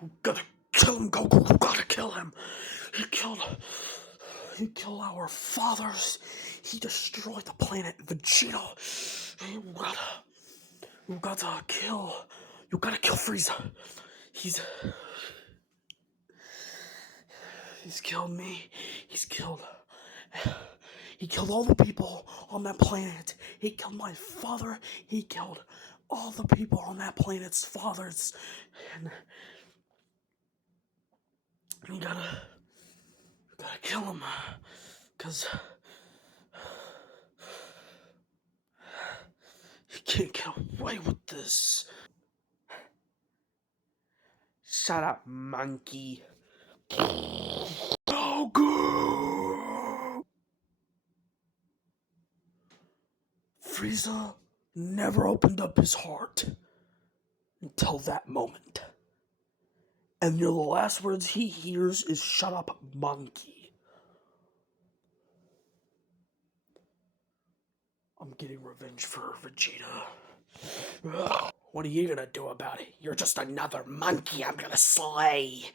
You gotta kill him, Goku. You gotta kill him. He killed. He killed our fathers. He destroyed the planet Vegeta. You gotta kill. You gotta kill Frieza. He's killed me. He's killed. He killed all the people on that planet. He killed my father. He killed all the people on that planet's fathers. And you gotta kill him. Cause you can't get away with this. Shut up, monkey. Goku! Frieza never opened up his heart until that moment. And the last words he hears is, "Shut up, monkey." I'm getting revenge for Vegeta. What are you gonna do about it? You're just another monkey I'm gonna slay.